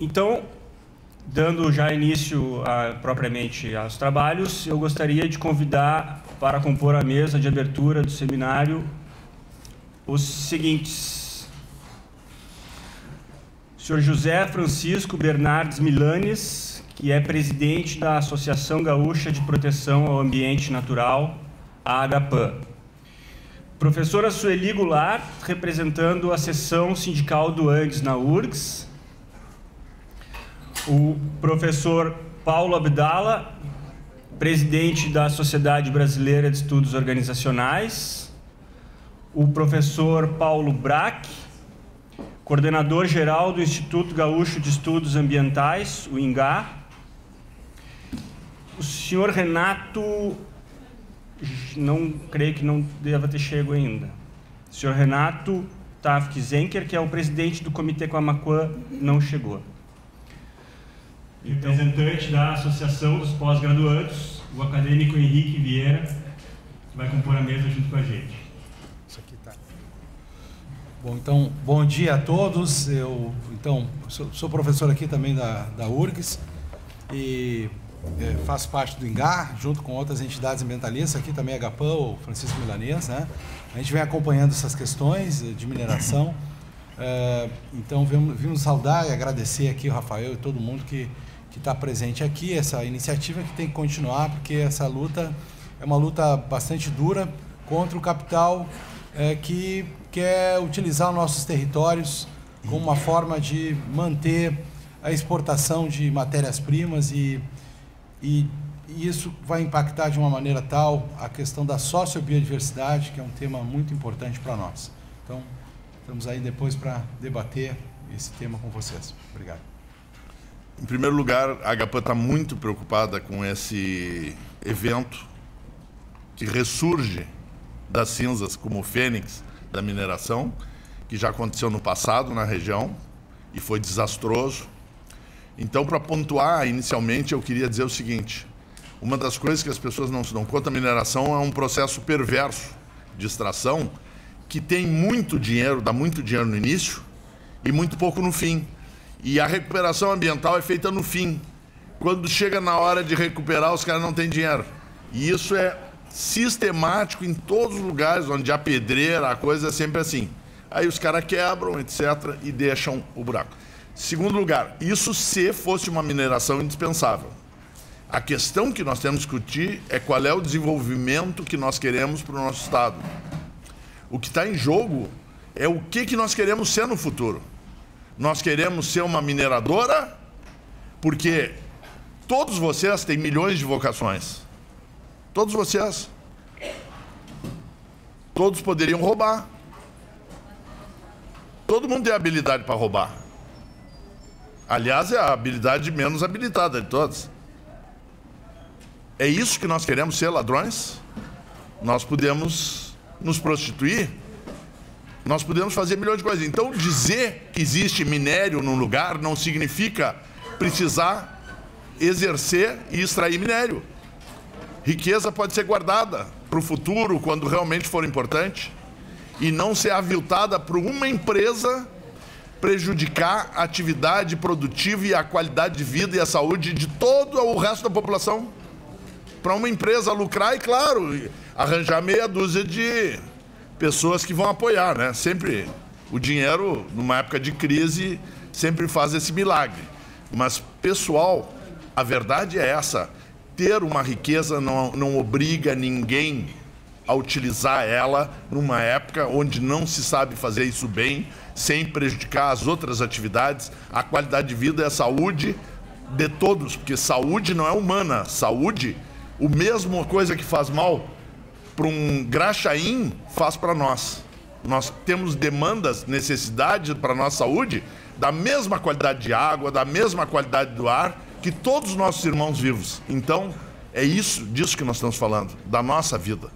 Então, dando já início propriamente aos trabalhos, eu gostaria de convidar para compor a mesa de abertura do seminário os seguintes: o senhor José Francisco Bernardes Milanes, que é presidente da Associação Gaúcha de Proteção ao Ambiente Natural, a AGAPAN. Professora Sueli Goulart, representando a seção sindical do Andes na URGS. O professor Paulo Abdala, presidente da Sociedade Brasileira de Estudos Organizacionais. O professor Paulo Brack, coordenador-geral do Instituto Gaúcho de Estudos Ambientais, o INGA. O senhor Renato, creio que não deva ter chegado ainda. O senhor Renato Tafke Zenker, que é o presidente do Comitê Camaquã, não chegou. Representante da Associação dos Pós-Graduandos, o acadêmico Henrique Vieira, que vai compor a mesa junto com a gente. Isso aqui tá. Bom, então, bom dia a todos. Eu sou professor aqui também da URGS e faço parte do INGA, junto com outras entidades ambientalistas, aqui também a AGAPAN, o Francisco Milanês, né? A gente vem acompanhando essas questões de mineração. Então, vimos saudar e agradecer aqui o Rafael e todo mundo que está presente aqui, essa iniciativa que tem que continuar, porque essa luta é uma luta bastante dura contra o capital que quer utilizar os nossos territórios como uma forma de manter a exportação de matérias-primas e isso vai impactar de uma maneira tal a questão da sociobiodiversidade, que é um tema muito importante para nós. Então, estamos aí depois para debater esse tema com vocês. Obrigado. Em primeiro lugar, a AGAPAN está muito preocupada com esse evento que ressurge das cinzas como o fênix da mineração, que já aconteceu no passado na região e foi desastroso. Então, para pontuar inicialmente, eu queria dizer o seguinte: uma das coisas que as pessoas não se dão conta, a mineração é um processo perverso de extração que tem muito dinheiro, dá muito dinheiro no início e muito pouco no fim. E a recuperação ambiental é feita no fim. Quando chega na hora de recuperar, os caras não têm dinheiro. E isso é sistemático em todos os lugares onde há pedreira, a coisa é sempre assim. Aí os caras quebram, etc., e deixam o buraco. Segundo lugar, isso se fosse uma mineração indispensável. A questão que nós temos que discutir é qual é o desenvolvimento que nós queremos para o nosso Estado. O que está em jogo é o que nós queremos ser no futuro. Nós queremos ser uma mineradora, porque todos vocês têm milhões de vocações. Todos vocês. Todos poderiam roubar. Todo mundo tem habilidade para roubar. Aliás, é a habilidade menos habilitada de todas. É isso que nós queremos ser, ladrões? Nós podemos nos prostituir? Nós podemos fazer milhões de coisas. Então, dizer que existe minério num lugar não significa precisar exercer e extrair minério. Riqueza pode ser guardada para o futuro, quando realmente for importante, e não ser aviltada por uma empresa prejudicar a atividade produtiva e a qualidade de vida e a saúde de todo o resto da população. Para uma empresa lucrar e, claro, arranjar meia dúzia de pessoas que vão apoiar, né? Sempre o dinheiro, numa época de crise, sempre faz esse milagre. Mas, pessoal, a verdade é essa: ter uma riqueza não obriga ninguém a utilizar ela numa época onde não se sabe fazer isso bem, sem prejudicar as outras atividades, a qualidade de vida e a saúde de todos, porque saúde não é humana. Saúde, o mesmo coisa que faz mal para um graxaim, faz para nós. Nós temos demandas, necessidades para a nossa saúde da mesma qualidade de água, da mesma qualidade do ar que todos os nossos irmãos vivos. Então, é disso que nós estamos falando, da nossa vida.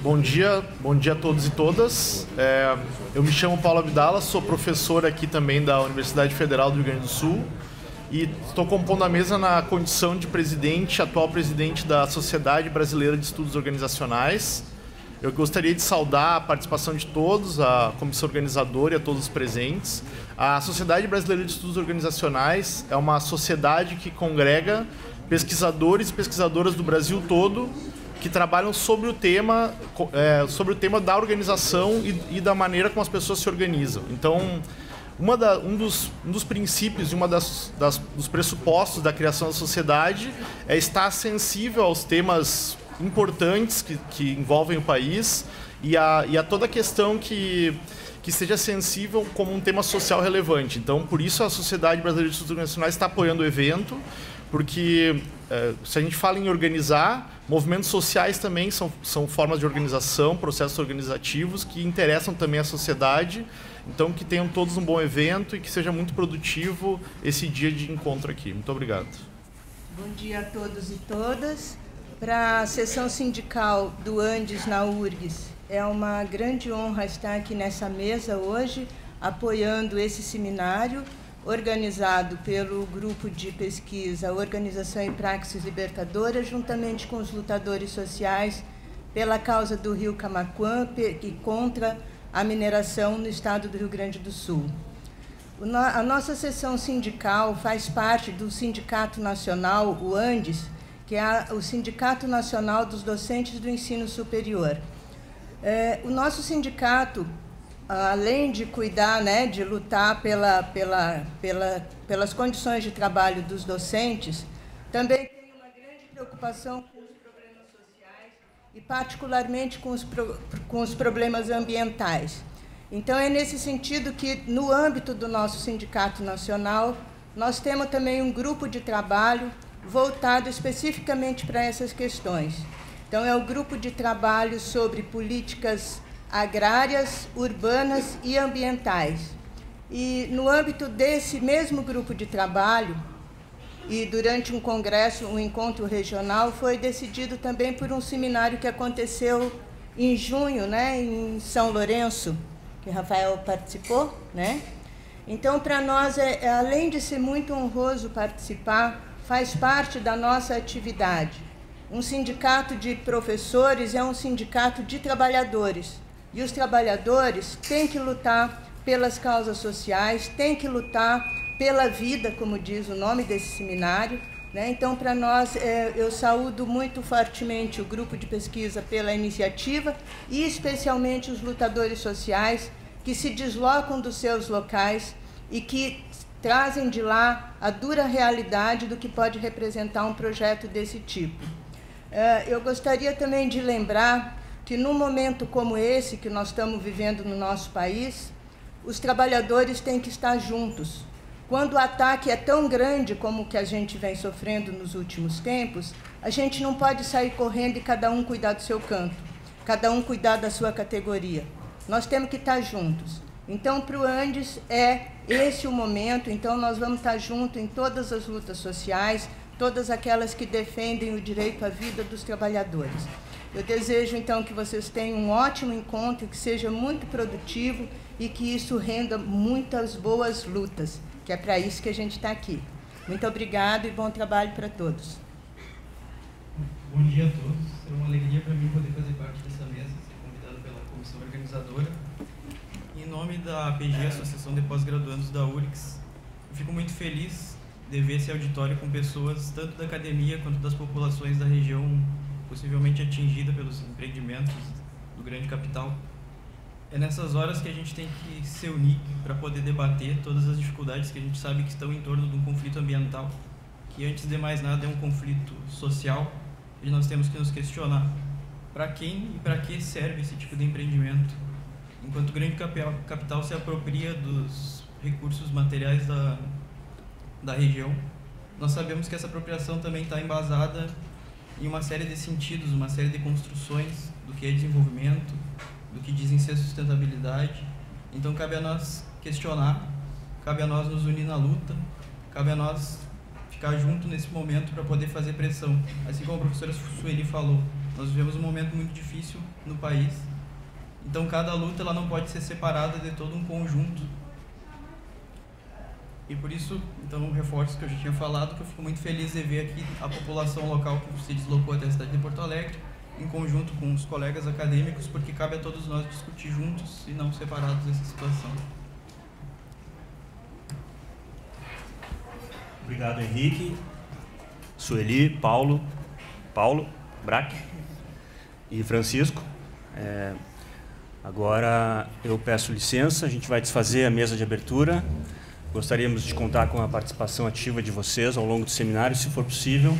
Bom dia a todos e todas. Eu me chamo Paulo Abdala, sou professor aqui também da Universidade Federal do Rio Grande do Sul e estou compondo a mesa na condição de atual presidente da Sociedade Brasileira de Estudos Organizacionais. Eu gostaria de saudar a participação de todos, a comissão organizadora e a todos os presentes. A Sociedade Brasileira de Estudos Organizacionais é uma sociedade que congrega pesquisadores e pesquisadoras do Brasil todo que trabalham sobre o tema da organização e da maneira como as pessoas se organizam. Então, um dos princípios e dos pressupostos da criação da sociedade é estar sensível aos temas importantes que envolvem o país e a toda a questão que seja sensível como um tema social relevante. Então, por isso a Sociedade Brasileira de Estudos Organizacionais está apoiando o evento, porque se a gente fala em organizar, movimentos sociais também são formas de organização, processos organizativos que interessam também a sociedade. Então, que tenham todos um bom evento e que seja muito produtivo esse dia de encontro aqui. Muito obrigado. Bom dia a todos e todas. Para a sessão sindical do Andes na URGS, é uma grande honra estar aqui nessa mesa hoje, apoiando esse seminário, organizado pelo grupo de pesquisa Organização e Praxis Libertadora, juntamente com os lutadores sociais pela causa do Rio Camaquã e contra a mineração no estado do Rio Grande do Sul. A nossa sessão sindical faz parte do Sindicato Nacional, o Andes, que é o Sindicato Nacional dos Docentes do Ensino Superior. O nosso sindicato, além de cuidar, de lutar pelas condições de trabalho dos docentes, também tem uma grande preocupação com os problemas sociais e particularmente com os problemas ambientais. Então, é nesse sentido que, no âmbito do nosso Sindicato Nacional, nós temos também um grupo de trabalho voltado especificamente para essas questões. Então, é o grupo de trabalho sobre políticas agrárias, urbanas e ambientais. E, no âmbito desse mesmo grupo de trabalho, e durante um congresso, um encontro regional, foi decidido também por um seminário que aconteceu em junho, em São Lourenço, que Rafael participou, Então, para nós, além de ser muito honroso participar, faz parte da nossa atividade. Um sindicato de professores é um sindicato de trabalhadores. E os trabalhadores têm que lutar pelas causas sociais, têm que lutar pela vida, como diz o nome desse seminário. Então, para nós, eu saúdo muito fortemente o grupo de pesquisa pela iniciativa e especialmente os lutadores sociais que se deslocam dos seus locais e que trazem de lá a dura realidade do que pode representar um projeto desse tipo. Eu gostaria também de lembrar que, num momento como esse que nós estamos vivendo no nosso país, os trabalhadores têm que estar juntos. Quando o ataque é tão grande como o que a gente vem sofrendo nos últimos tempos, a gente não pode sair correndo e cada um cuidar do seu canto, cada um cuidar da sua categoria. Nós temos que estar juntos. Então, para o Andes, é esse o momento. Então, nós vamos estar juntos em todas as lutas sociais, todas aquelas que defendem o direito à vida dos trabalhadores. Eu desejo, então, que vocês tenham um ótimo encontro, que seja muito produtivo e que isso renda muitas boas lutas, que é para isso que a gente está aqui. Muito obrigado e bom trabalho para todos. Bom dia a todos. É uma alegria para mim poder fazer parte dessa mesa, ser convidado pela comissão organizadora. Em nome da APG, Associação de Pós-Graduandos da URGS, eu fico muito feliz de ver esse auditório com pessoas tanto da academia quanto das populações da região possivelmente atingida pelos empreendimentos do grande capital. É nessas horas que a gente tem que se unir para poder debater todas as dificuldades que a gente sabe que estão em torno de um conflito ambiental, que antes de mais nada é um conflito social, e nós temos que nos questionar para quem e para que serve esse tipo de empreendimento. Enquanto o grande capital se apropria dos recursos materiais da região, nós sabemos que essa apropriação também está embasada em uma série de sentidos, uma série de construções do que é desenvolvimento, do que dizem ser sustentabilidade. Então, cabe a nós questionar, cabe a nós nos unir na luta, cabe a nós ficar junto nesse momento para poder fazer pressão. Assim como a professora Sueli falou, nós vivemos um momento muito difícil no país, então cada luta ela não pode ser separada de todo um conjunto. E por isso, então, um reforço que eu já tinha falado, que eu fico muito feliz de ver aqui a população local que se deslocou até a cidade de Porto Alegre, em conjunto com os colegas acadêmicos, porque cabe a todos nós discutir juntos e não separados essa situação. Obrigado, Henrique, Sueli, Paulo, Braque e Francisco. Agora eu peço licença, a gente vai desfazer a mesa de abertura. Gostaríamos de contar com a participação ativa de vocês ao longo do seminário, se for possível.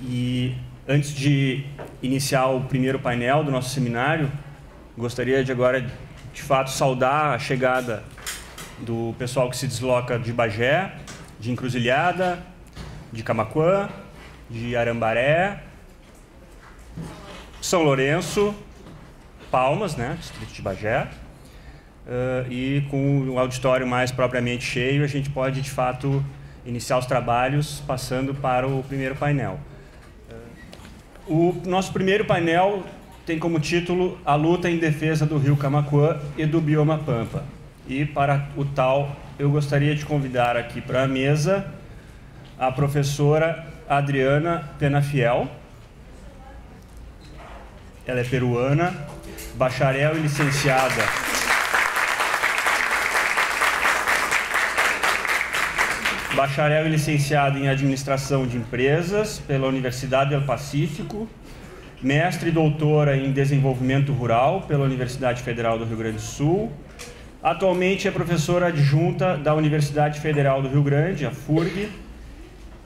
E antes de iniciar o primeiro painel do nosso seminário, gostaria de agora, de fato, saudar a chegada do pessoal que se desloca de Bagé, de Encruzilhada, de Camaquã, de Arambaré, São Lourenço, Palmas, né, distrito de Bagé, e com o auditório mais propriamente cheio, a gente pode, de fato, iniciar os trabalhos passando para o primeiro painel. O nosso primeiro painel tem como título A Luta em Defesa do Rio Camaquã e do Bioma Pampa. E, para o tal, eu gostaria de convidar aqui para a mesa a professora Adriana Penafiel. Ela é peruana, bacharel e licenciada em Administração de Empresas pela Universidade del Pacífico, mestre e doutora em Desenvolvimento Rural pela Universidade Federal do Rio Grande do Sul. Atualmente é professora adjunta da Universidade Federal do Rio Grande, a FURG,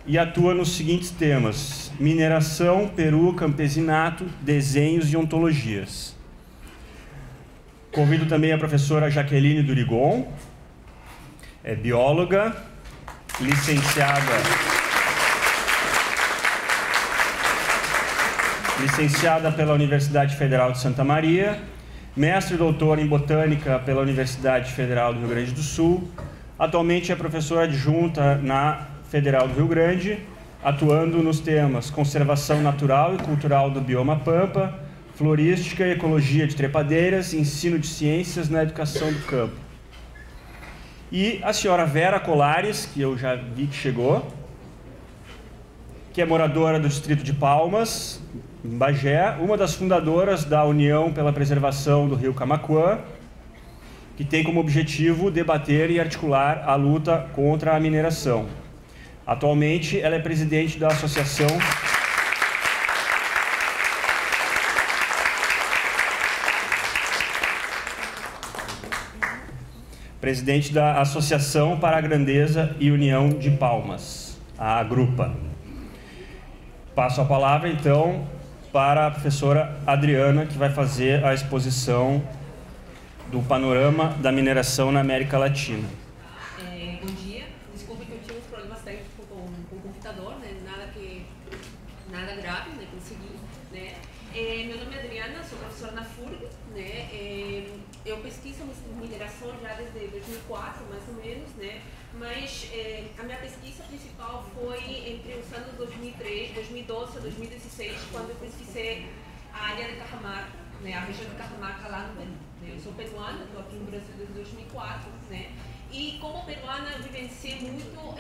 e atua nos seguintes temas: mineração, Peru, campesinato, desenhos e ontologias. Convido também a professora Jaqueline Durigon, é bióloga, licenciada pela Universidade Federal de Santa Maria, mestre e doutora em Botânica pela Universidade Federal do Rio Grande do Sul. Atualmente é professora adjunta na Federal do Rio Grande, atuando nos temas conservação natural e cultural do bioma Pampa, florística e ecologia de trepadeiras e ensino de ciências na educação do campo. E a senhora Vera Colares, que eu já vi que chegou, que é moradora do distrito de Palmas, em Bagé, uma das fundadoras da União pela Preservação do Rio Camaquã, que tem como objetivo debater e articular a luta contra a mineração. Atualmente, ela é presidente da Associação para a Grandeza e União de Palmas, a Agrupa. Passo a palavra, então, para a professora Adriana, que vai fazer a exposição do panorama da mineração na América Latina. Bom dia. Desculpe que eu tinha uns problemas técnicos com o computador, né? Nada grave, né? Consegui, né? Meu nome é Adriana, sou professora na FURG, né? Eu pesquiso mineração já desde 2004, mais ou menos, né? Mas a minha pesquisa principal foi entre os anos 2012 a 2016, quando eu pesquisei a área de Cajamarca, né? A região de Cajamarca lá no Peru. Eu sou peruana, estou aqui no Brasil desde 2004, né? E como peruana eu vivenciei muito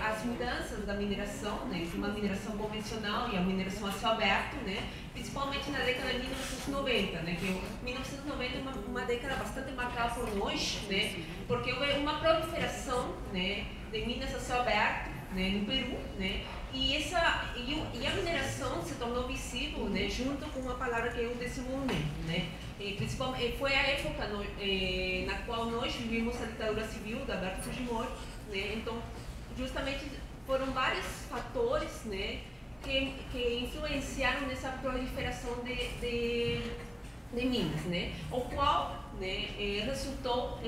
as mudanças da mineração, né? De uma mineração convencional e a mineração a céu aberto, né? Principalmente na década de 1990, né? Que 1990 é uma década bastante marcada por nós, né? Porque houve uma proliferação, né, de minas a céu aberto, né, no Peru, né? E a mineração se tornou visível, né, junto com uma palavra que é o desenvolvimento, né? Principalmente foi a época na qual nós vivimos a ditadura civil da Alberto Fujimori, né? Então, justamente foram vários fatores, né, que influenciaram nessa proliferação de minas, né? O qual, né, resultou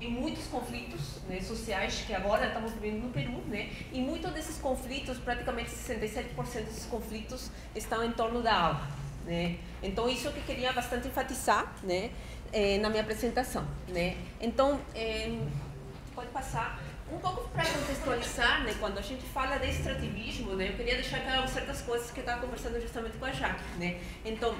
em muitos conflitos, né, sociais que agora estamos vivendo no Peru, né? E muitos desses conflitos, praticamente 67% desses conflitos estão em torno da água, né? Então isso que eu queria bastante enfatizar, né, na minha apresentação, né? Então pode passar um pouco para contextualizar, né, quando a gente fala de extrativismo, né? Eu queria deixar claro certas coisas que eu estava conversando justamente com a Jaque, né? Então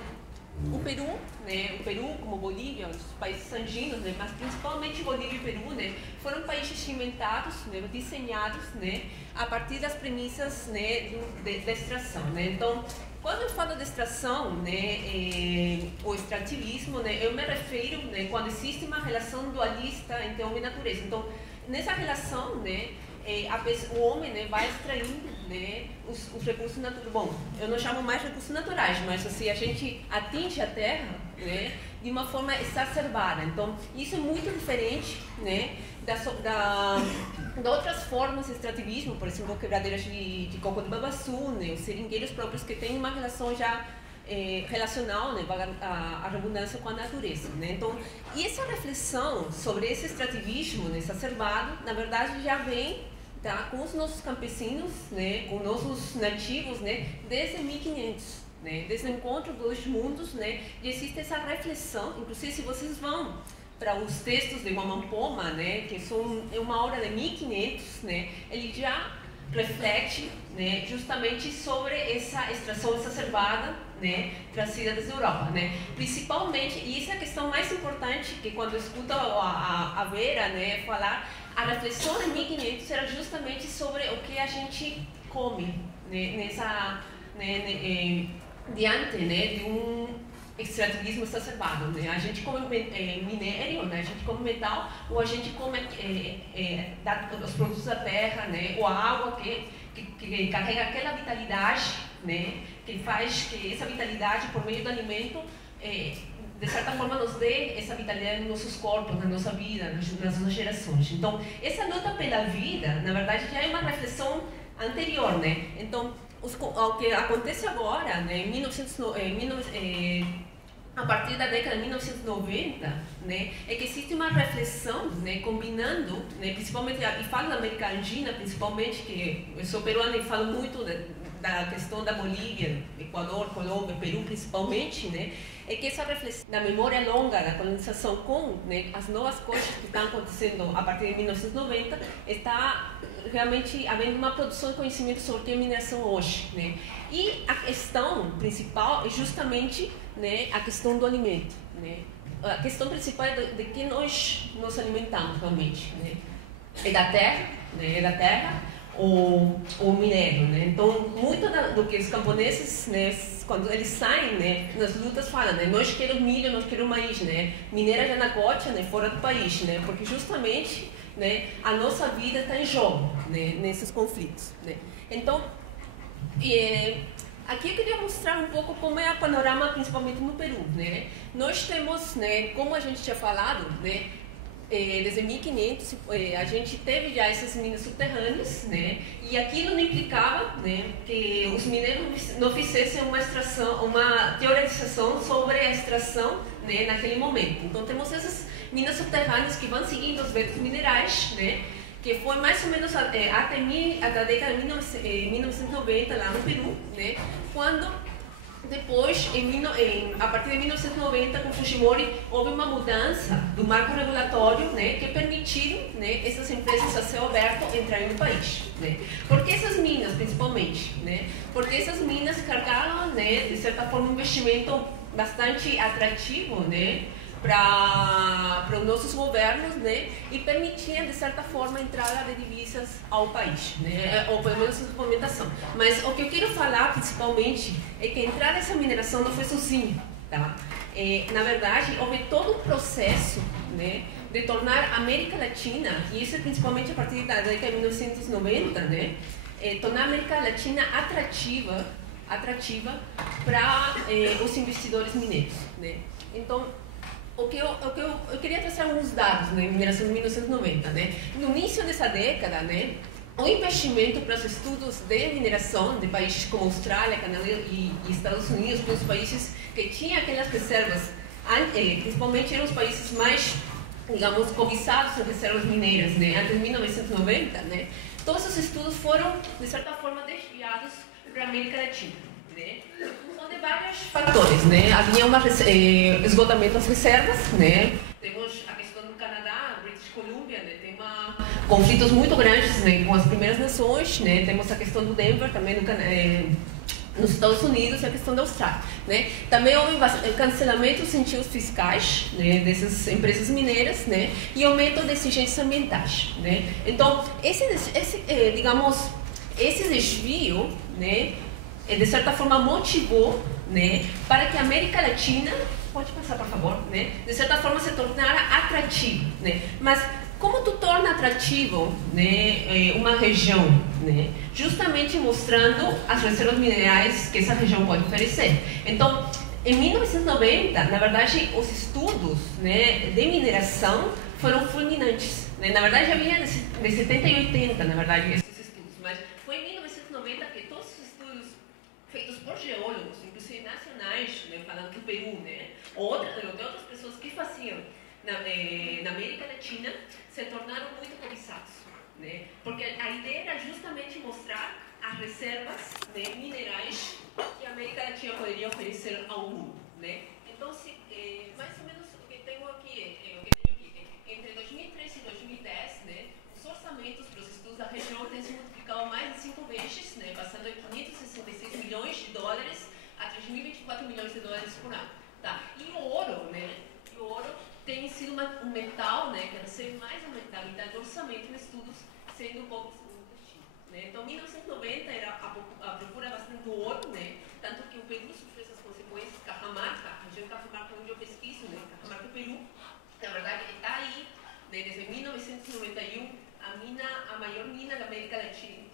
o Peru, né, o Peru como Bolívia, os países andinos, né, mas principalmente Bolívia e Peru, né, foram países inventados, né, desenhados, né, a partir das premissas, né, da extração, né. Então, quando eu falo de extração, né, o extrativismo, né, eu me refiro, né, quando existe uma relação dualista entre homem e natureza. Então, nessa relação, né, o homem, né, vai extraindo, né, os recursos naturais. Bom, eu não chamo mais recursos naturais, mas assim, a gente atinge a terra, né, de uma forma exacerbada. Então, isso é muito diferente, né, de outras formas de extrativismo, por exemplo, quebradeiras de coco de babaçu, né, os seringueiros próprios que têm uma relação já relacional, né, a redundância com a natureza, né? Então, e essa reflexão sobre esse extrativismo, né, exacerbado, na verdade já vem, tá, com os nossos campesinos, né, com nossos nativos, né, desde 1500, né, desde o encontro dos mundos, né, e existe essa reflexão. Inclusive, se vocês vão para os textos de Guamampoma, né, que são uma obra de 1500, né, ele já reflete, né, justamente sobre essa extração exacerbada, né, trazida desde a Europa, né, principalmente, e essa é a questão mais importante, que quando eu escuto a Vera, né, falar, a reflexão de 1500 era justamente sobre o que a gente come, né, diante, né, de um extrativismo exacerbado, né? A gente come minério, né? A gente come metal, ou a gente come os produtos da terra, né? Ou a água que carrega aquela vitalidade, né? Que faz que essa vitalidade, por meio do alimento, de certa forma nos dê essa vitalidade nos nossos corpos, na nossa vida, nas nossas gerações. Então, essa luta pela vida, na verdade, já é uma reflexão anterior, né? Então, o que acontece agora, né, a partir da década de 1990, né, é que existe uma reflexão, né, combinando, né, principalmente, e falo da América Andina, principalmente, que eu sou peruana e falo muito da questão da Bolívia, Equador, Colômbia, Peru principalmente, né, é que essa reflexão da memória longa da colonização com, né, as novas coisas que estão acontecendo a partir de 1990, está realmente havendo uma produção de conhecimento sobre o que é mineração hoje, né? E a questão principal é justamente, né, a questão do alimento, né? A questão principal é de que nós nos alimentamos realmente, né? É da terra, né? É da terra ou minério, né? Então, muito do que os camponeses, né, quando eles saem, né, nas lutas, falam, né, nós queremos milho, nós queremos maíz, né? Mineira já na cotia, né, fora do país, né? Porque justamente, né, a nossa vida está em jogo, né, nesses conflitos, né? Então, aqui eu queria mostrar um pouco como é o panorama, principalmente no Peru, né? Nós temos, né, como a gente tinha falado, né, desde 1500 a gente teve já essas minas subterrâneas, né? E aquilo não implicava, né, que os mineiros não fizessem uma extração, uma teorização sobre a extração, né, naquele momento. Então temos essas minas subterrâneas que vão seguindo os vetos minerais, né? Que foi mais ou menos até a década de 1990 lá no Peru, né? Quando depois, a partir de 1990, com Fujimori, houve uma mudança do marco regulatório, né, que permitiu, né, essas empresas a céu aberto entrarem no país, né? Por que essas minas, principalmente, né? Porque essas minas carregaram, né, de certa forma, um investimento bastante atrativo, né, para os nossos governos, né, e permitiam, de certa forma, a entrada de divisas ao país, né, ou pelo menos a movimentação. Mas o que eu quero falar, principalmente, é que a entrada dessa mineração não foi sozinha, tá? Na verdade, houve todo um processo, né, de tornar a América Latina, e isso é principalmente a partir da década de 1990, né, tornar a América Latina atrativa para os investidores mineiros, né? Então, eu queria trazer alguns dados na mineração de 1990, né? No início dessa década, né, o investimento para os estudos de mineração de países como Austrália, Canadá e Estados Unidos, para os países que tinham aquelas reservas, principalmente eram os países mais, digamos, cobiçados em reservas mineiras, né, antes de 1990, né, todos os estudos foram, de certa forma, desviados para a América Latina, né? São de vários fatores, né? Havia um esgotamento das reservas, né? Temos a questão do Canadá, British Columbia, né? Tem conflitos muito grandes, né, com as Primeiras Nações, né? Temos a questão do Denver também, nos Estados Unidos e a questão da Austrália, né? Também houve cancelamento dos incentivos fiscais, né, dessas empresas mineiras, né, e aumento de exigências ambientais, né? Então, esse desvio, né, de certa forma motivou, né, para que a América Latina, pode passar por favor, né, de certa forma se tornara atrativo, né? Mas como tu torna atrativo, né, uma região, né, justamente mostrando as reservas minerais que essa região pode oferecer. Então, em 1990, na verdade, os estudos, né, de mineração foram fulminantes, né? Na verdade, já vinha de 70 e 80, na verdade, esses estudos, mas foi em 1990 que todos os estudos feitos por geólogos, inclusive nacionais, né, falando do Peru, né, ou de outras pessoas que faziam na América Latina, se tornaram muito cobiçados, né? Porque a ideia era justamente mostrar as reservas, né, minerais que a América Latina poderia oferecer ao mundo, né? Então, mais ou menos o que tenho aqui, entre 2013 e 2010, né, os orçamentos para os estudos da região têm se multiplicado mais de 5 vezes, né, passando de 566 milhões de dólares a 3.024 milhões de dólares por ano, tá? E o ouro, né? O ouro tem sido um metal, né, que recebe mais ou menos da metade do orçamento em estudos, sendo pouco investido, né? Então, em 1990 era a procura bastante do ouro, né? Tanto que o Peru sofreu essas consequências. Cajamarca, a região de Cajamarca, onde eu pesquiso, né? Cajamarca, Peru, na verdade, está aí, né, desde 1991, a maior mina da América Latina,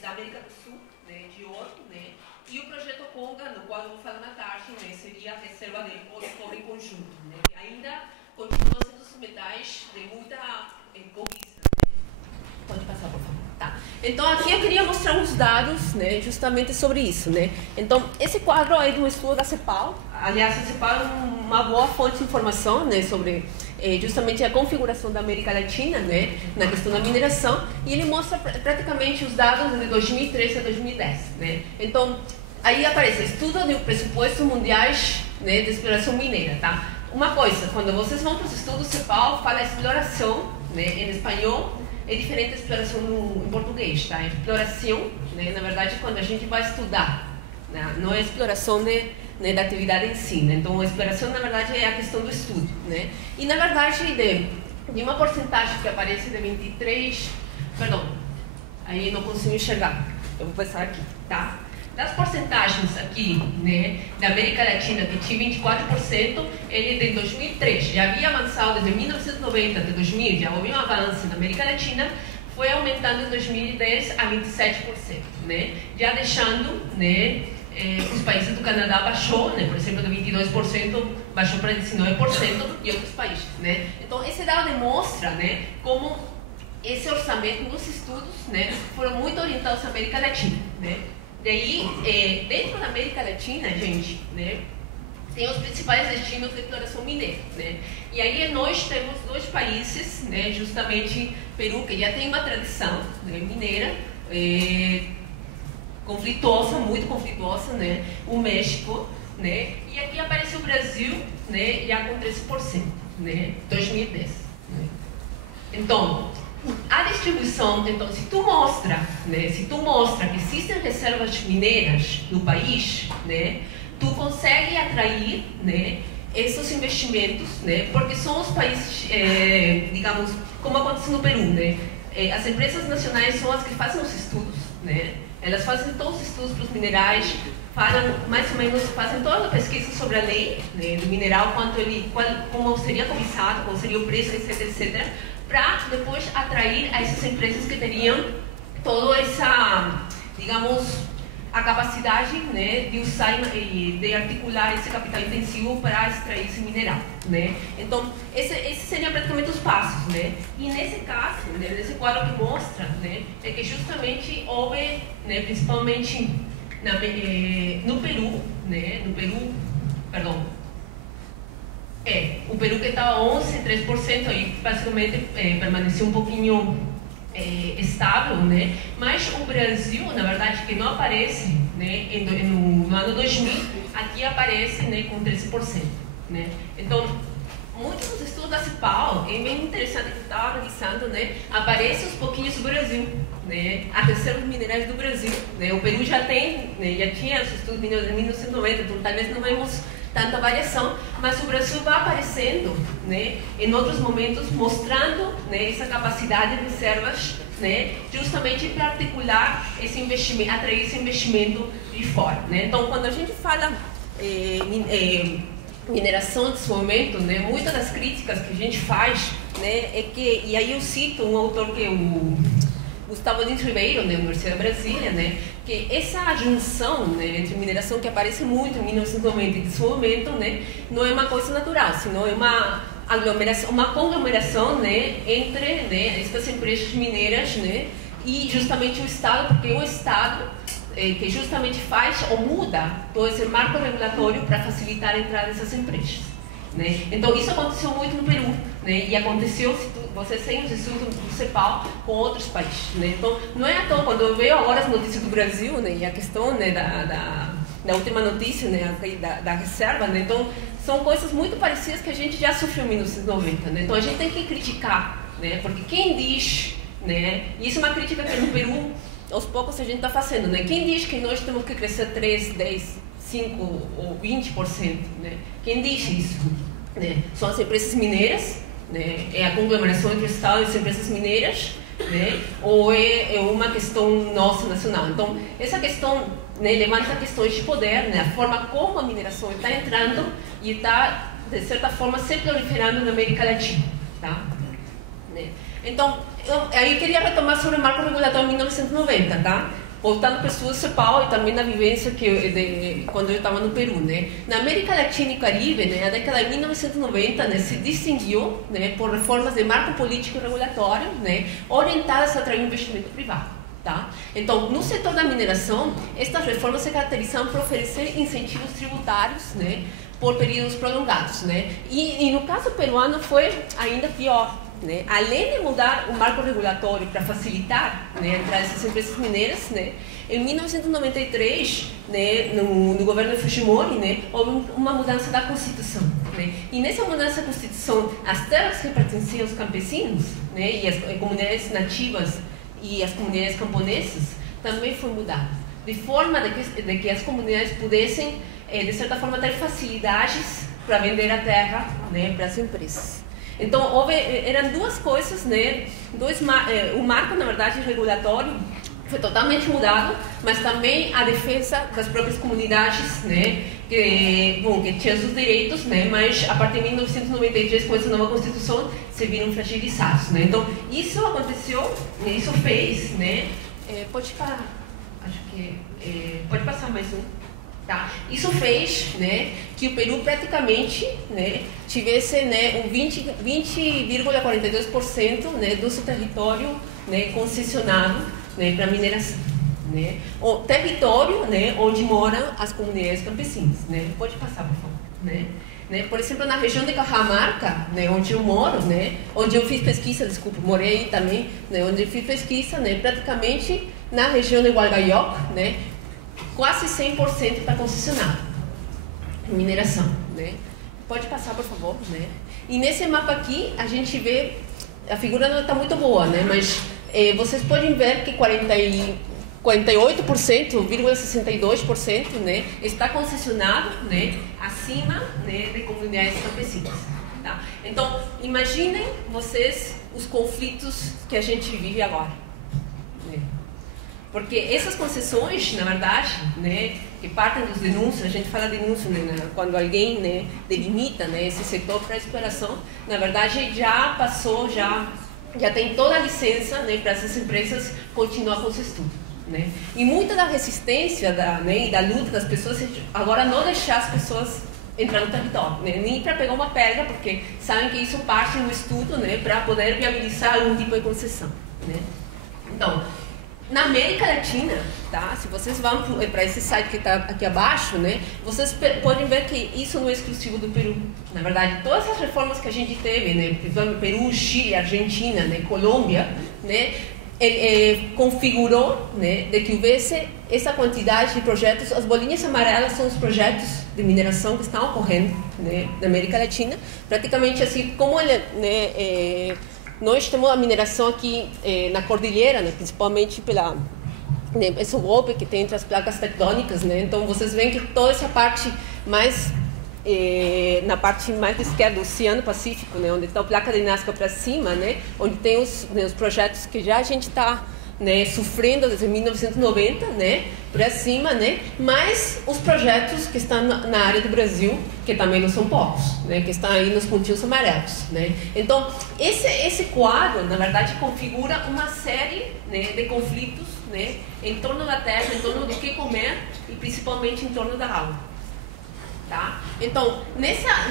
da América do Sul, né, de ouro, né? E o projeto Conga, no qual eu vou falar na tarde, né, seria a reserva de ouro e cobre em conjunto, né? Ainda continuam sendo os metais de muita cobiça. Pode passar, por favor. Tá. Então, aqui eu queria mostrar uns dados, né, justamente sobre isso, né? Então, esse quadro é de um estudo da CEPAL. Aliás, a CEPAL é uma boa fonte de informação, né, sobre justamente a configuração da América Latina, né, na questão da mineração, e ele mostra praticamente os dados de 2013 a 2010, né? Então, aí aparece estudo de pressupostos mundiais, né, de exploração mineira, tá? Uma coisa, quando vocês vão para os estudos CEPAL, fala exploração, né, em espanhol, é diferente da exploração em português, tá? Exploração, né, na verdade, quando a gente vai estudar, né, não é exploração da atividade em si, né? Então, a exploração, na verdade, é a questão do estudo, né? E, na verdade, de uma porcentagem que aparece de 23... Perdão, aí não consigo enxergar. Eu vou passar aqui, tá? Das porcentagens aqui, né, da América Latina, que tinha 24%, ele de 2003 já havia avançado desde 1990 até 2000, já houve um avanço na América Latina, foi aumentando em 2010 a 27%, né? Já deixando, né, os países do Canadá baixou, né, por exemplo, de 22% baixou para 19% e outros países, né? Então, esse dado demonstra, né, como esse orçamento nos estudos, né, foram muito orientados à América Latina, né? Daí, dentro da América Latina, gente, né, tem os principais destinos de exploração mineira, né? E aí nós temos dois países, né, justamente Peru, que já tem uma tradição, né, mineira, conflituosa, muito conflituosa, né? O México, né? E aqui aparece o Brasil, né, já com 13%, né? 2010. Né? Então, a distribuição, então, se tu mostra que existem reservas mineiras no país, né, tu consegue atrair, né, esses investimentos, né, porque são os países, digamos, como acontece no Peru, né, as empresas nacionais são as que fazem os estudos, né, elas fazem todos os estudos para os minerais, falam mais ou menos, fazem toda a pesquisa sobre a lei, né, do mineral, como seria cobiçado, qual seria o preço, etc, etc, para depois atrair a essas empresas que teriam toda essa, digamos, a capacidade, né, de usar e de articular esse capital intensivo para extrair esse mineral, né? Então, esses seriam praticamente os passos, né? E nesse caso, né, nesse quadro que mostra, né, é que justamente houve, né, principalmente no Peru, né, o Peru que estava 11,3%, aí basicamente permaneceu um pouquinho estável, né? Mas o Brasil, na verdade, que não aparece, né, no ano 2000, aqui aparece, né, com 13%, né? Então, muitos dos estudos da CIPAL, é bem interessante que eu estava revisando, né, aparece aos pouquinhos o Brasil, né, a terceira dos minerais do Brasil, né, o Peru já tem, né, já tinha os estudos minerais em 1990, então talvez não vemos tanta variação, mas o Brasil vai aparecendo, né, em outros momentos, mostrando, né, essa capacidade de reservas, né, justamente para articular esse investimento, atrair esse investimento de fora, né. Então, quando a gente fala mineração de desenvolvimento, né, muitas das críticas que a gente faz, né, é que, e aí eu cito um autor que é o Gustavo Lins Ribeiro, da Universidade de Brasília, né, que essa junção, né, entre mineração que aparece muito em 1990 e desenvolvimento, né, não é uma coisa natural, senão é uma aglomeração, uma conglomeração, né, entre, né, essas empresas mineiras, né, e justamente o Estado, porque o Estado que justamente faz ou muda todo esse marco regulatório para facilitar a entrada dessas empresas, né? Então isso aconteceu muito no Peru, né? E aconteceu, se vocês têm os estudos do CEPAL com outros países, né? Então não é à toa, quando eu vejo agora as notícias do Brasil, né, e a questão, né, da última notícia, né, da reserva, né? Então são coisas muito parecidas que a gente já sofreu em 1990, né? Então a gente tem que criticar, né? Porque quem diz, né? E isso é uma crítica que no Peru aos poucos a gente está fazendo, né? Quem diz que nós temos que crescer 3, 10, 5 ou 20%, né? Quem diz isso? Né? São as empresas mineiras, né? É a conglomeração entre o Estado e as empresas mineiras, né? Ou é uma questão nossa, nacional? Então, essa questão, né, levanta questões de poder, né? A forma como a mineração está entrando e está, de certa forma, se proliferando na América Latina, tá? Né? Então, aí eu queria retomar sobre o marco regulatório de 1990, tá? Voltando para o estudo CEPAL e também na vivência quando eu estava no Peru, né? Na América Latina e Caribe, né, a década de 1990, né, se distinguiu, né, por reformas de marco político e regulatório, né, orientadas a atrair investimento privado, tá? Então, no setor da mineração, estas reformas se caracterizavam por oferecer incentivos tributários, né, por períodos prolongados, né? E no caso peruano foi ainda pior. Né? Além de mudar o marco regulatório para facilitar, né, a entrada dessas empresas mineiras, né, em 1993, né, no governo de Fujimori, né, houve uma mudança da Constituição. Né? E nessa mudança da Constituição, as terras que pertenciam aos campesinos, né, e as comunidades nativas e as comunidades camponesas também foi mudada, de forma de que as comunidades pudessem, de certa forma, ter facilidades para vender a terra, né, para as empresas. Então, eram duas coisas, né? O marco, na verdade, regulatório foi totalmente mudado, mas também a defesa das próprias comunidades, né? Que tinham seus direitos, né? Mas a partir de 1993, com essa nova Constituição, se viram fragilizados, né? Então, isso aconteceu, isso fez, né? Pode parar, acho que pode passar mais um. Tá. Isso fez, né, que o Peru praticamente, né, tivesse, né, um 20,42%, né, do seu território, né, concessionado, né, para mineração. Né? O território, né, onde moram as comunidades campesinas. Né? Pode passar, por favor. Né? Por exemplo, na região de Cajamarca, né, onde eu moro, né, onde eu fiz pesquisa, morei aí também, né, onde eu fiz pesquisa, né, praticamente na região de Hualgayoc, né, quase 100% está concessionado em mineração, né? Pode passar, por favor, né? E nesse mapa aqui a gente vê, a figura não está muito boa, né? Mas vocês podem ver que 48,62%, né, está concessionado, né, acima, né, de comunidades campesinas. Tá? Então, imaginem vocês os conflitos que a gente vive agora. Porque essas concessões, na verdade, né, que partem dos denúncias, a gente fala denúncia, né, quando alguém, né, delimita, né, esse setor para exploração, na verdade já passou, já tem toda a licença, né, para essas empresas continuar com esse estudo. Né? E muita da resistência né, e da luta das pessoas agora não deixar as pessoas entrar no território, né? Nem para pegar uma pedra, porque sabem que isso parte do estudo, né, para poder viabilizar algum tipo de concessão. Né? Então, na América Latina, tá? Se vocês vão para esse site que está aqui abaixo, né, vocês podem ver que isso não é exclusivo do Peru. Na verdade, todas as reformas que a gente teve, né, Peru, Chile, Argentina, né, Colômbia, né, configurou, né, de que houvesse essa quantidade de projetos. As bolinhas amarelas são os projetos de mineração que estão ocorrendo, né, na América Latina. Praticamente assim, como nós temos a mineração aqui na cordilheira, né, principalmente pela esse golpe que tem entre as placas tectônicas, né? Então vocês veem que toda essa parte mais na parte mais da esquerda do Oceano Pacífico, né, onde está a placa de Nazca para cima, né, onde tem os projetos que já a gente está, né, sofrendo desde 1990, né, para cima, né, mas os projetos que estão na área do Brasil, que também não são poucos, né, que estão aí nos pontinhos amarelos, né. Então esse quadro, na verdade, configura uma série, né, de conflitos, né, em torno da terra, em torno do que comer e principalmente em torno da água. Tá? Então,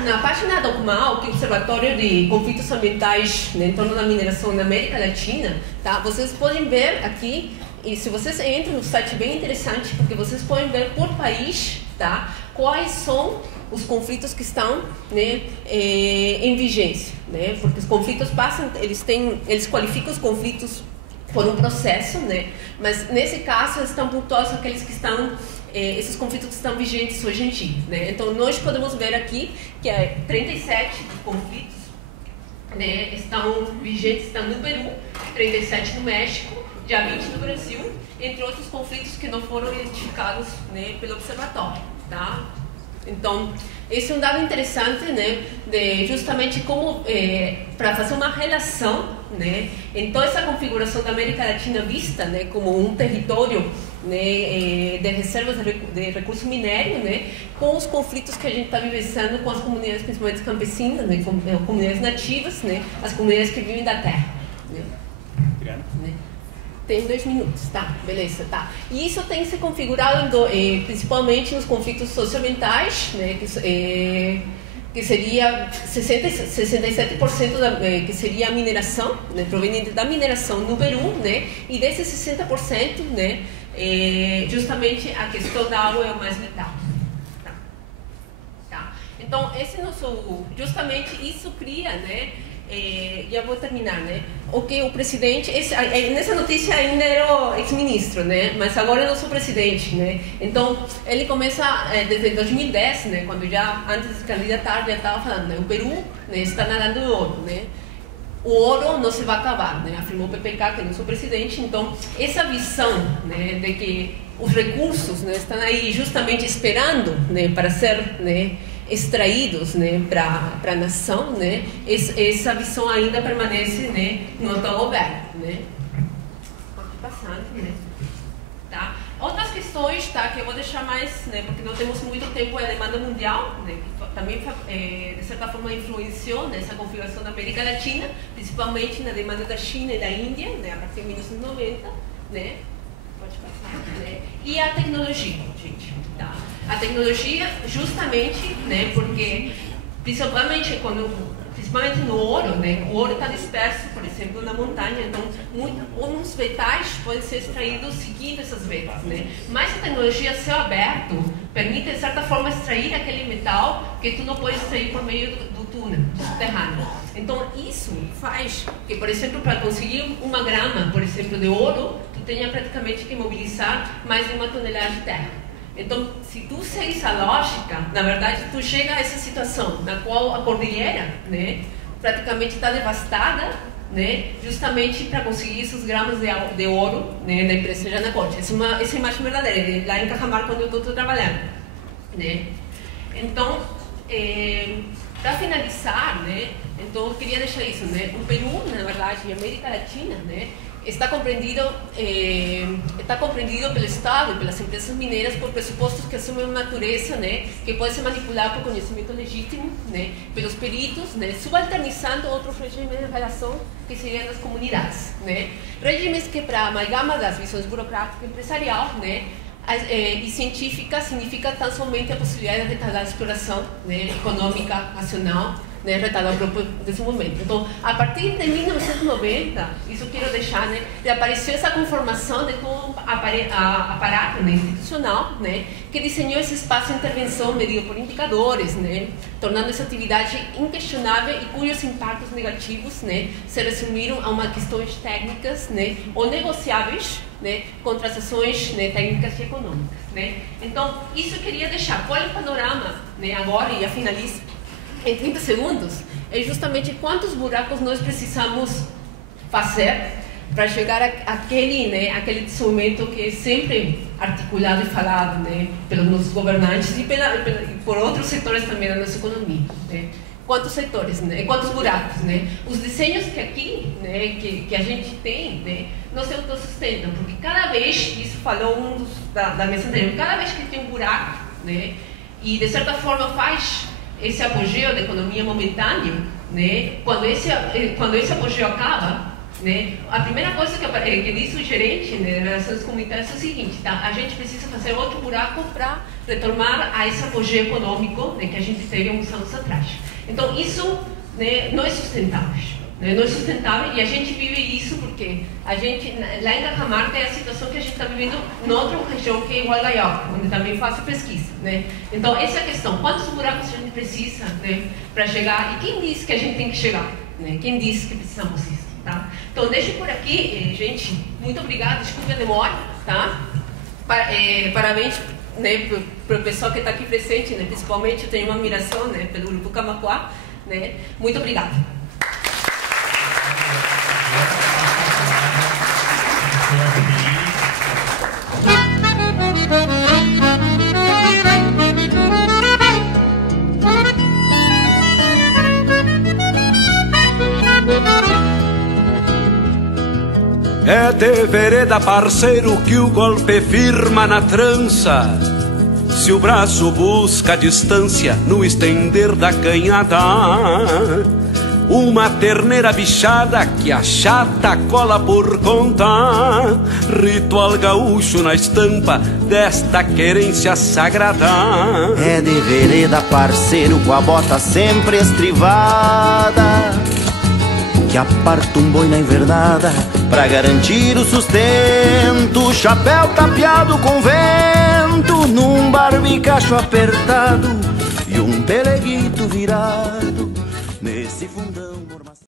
na página do OCMAL, que é o Observatório de Conflitos Ambientais, né, em torno da mineração na América Latina, tá? Vocês podem ver aqui, e se vocês entram no site, bem interessante, porque vocês podem ver por país, tá, quais são os conflitos que estão, né, em vigência, né? Porque os conflitos passam, eles qualificam os conflitos por um processo, né? Mas nesse caso estão pontuados aqueles que estão esses conflitos que estão vigentes hoje em dia, né? Então nós podemos ver aqui que 37 conflitos, né, estão vigentes, estão no Peru, 37 no México, já 20 no Brasil, entre outros conflitos que não foram identificados, né, pelo observatório, tá? Então esse é um dado interessante, né, de justamente como para fazer uma relação, né, em toda essa configuração da América Latina vista, né, como um território, né, de reservas de recurso minério, né, com os conflitos que a gente está vivenciando com as comunidades, principalmente campesinas, né, com comunidades nativas, né, as comunidades que vivem da terra. Né. Tem 2 minutos, tá? Beleza, tá. E isso tem se configurado principalmente nos conflitos socioambientais, né, que seria 67% que seria a mineração, né, proveniente da mineração no Peru, né, e desses 60%, né, justamente a questão da água é o mais vital. Tá? Então, justamente isso cria, né, já vou terminar, né? O que o presidente, nessa notícia ainda era o ex-ministro, né? Mas agora é nosso presidente, né? Então ele começa desde 2010, né? Quando já antes de se candidatar já estava falando, né? O Peru, né, está nadando em ouro, né? O ouro não se vai acabar, né? Afirmou o PPK, que é nosso presidente. Então essa visão, né, de que os recursos, né, estão aí justamente esperando, né, para ser, né, extraídos, né, para a nação, né, essa visão ainda permanece, né, no atual governo, né. Pode passar, né. Tá? Outras questões, tá, que eu vou deixar mais, né, porque não temos muito tempo, é a demanda mundial, né, que também de certa forma influenciou nessa configuração da América Latina, principalmente na demanda da China e da Índia, né, a partir de 1990, né. Pode passar, né. E a tecnologia, gente, tá? A tecnologia, justamente, né, porque principalmente no ouro, né, o ouro está disperso, por exemplo, na montanha, então uns metais podem ser extraídos seguindo essas vetas, né, mas a tecnologia a céu aberto permite, de certa forma, extrair aquele metal que tu não pode extrair por meio do túnel subterrâneo. Então isso faz que, por exemplo, para conseguir 1 grama, por exemplo, de ouro, tu tenha praticamente que mobilizar mais de 1 tonelada de terra. Então, se tu segues a lógica, na verdade, tu chega a essa situação na qual a cordilheira, né, praticamente está devastada, né, justamente para conseguir esses gramas de ouro, né, da empresa Yanacocha. Essa é a imagem verdadeira, lá em Cajamarca, onde eu estou trabalhando. Né. Então, para finalizar, né, então eu queria deixar isso, né, o Peru, na verdade, e a América Latina, né, está compreendido pelo Estado e pelas empresas mineiras por pressupostos que assumem uma natureza, né, que pode ser manipulada por conhecimento legítimo, né, pelos peritos, né, subalternizando outros regimes de relação que seriam das comunidades, né, regimes que, para a amalgama das visões burocrática e empresarial, né, e científica, significa tão somente a possibilidade de retardar a exploração, né, econômica nacional né, retado ao próprio desenvolvimento. Então, a partir de 1990, isso eu quero deixar, né, apareceu essa conformação de todo um aparato, né, institucional, né, que desenhou esse espaço de intervenção medido por indicadores, né, tornando essa atividade inquestionável e cujos impactos negativos, né, se resumiram a uma questões técnicas, né, ou negociáveis, né, com transações, né, técnicas e econômicas, né. Então, isso eu queria deixar. Qual é o panorama, né, agora, e já finalizo em 30 segundos, é justamente quantos buracos nós precisamos fazer para chegar àquele, né, aquele desenvolvimento que é sempre articulado e falado, né, pelos nossos governantes e por outros setores também da nossa economia, né. Quantos setores, né, quantos buracos, né. Os desenhos que aqui, né, que a gente tem, né, não se autossustentam, porque cada vez, isso falou da mesa anterior, cada vez que tem um buraco, né, e de certa forma faz esse apogeu da economia momentâneo, né, quando esse apogeu acaba, né, a primeira coisa que diz o gerente, né, de relações comunitárias é o seguinte, tá, a gente precisa fazer outro buraco para retomar a esse apogeu econômico, né, que a gente teve uns anos atrás. Então, isso, né, não é sustentável. Não é sustentável, e a gente vive isso porque a gente, lá em Cajamarca, é a situação que a gente está vivendo em outra região que é Guadaioca, onde também faço pesquisa, né? Então, essa é a questão. Quantos buracos a gente precisa, né, para chegar? E quem disse que a gente tem que chegar? Né? Quem disse que precisamos disso? Tá? Então, deixo por aqui, gente. Muito obrigada. Desculpe a demora. Tá? Parabéns, né, para o pessoal que está aqui presente, né? Principalmente eu tenho uma admiração, né, pelo Grupo Camaquá. Né? Muito obrigada. É de vereda, parceiro, que o golpe firma na trança. Se o braço busca distância no estender da canhada, uma terneira bichada que achata cola por conta. Ritual gaúcho na estampa desta querência sagrada. É de vereda, parceiro, com a bota sempre estrivada, que aparta um boi na invernada pra garantir o sustento. Chapéu tapeado com vento, num barbicacho apertado e um peleguito virado.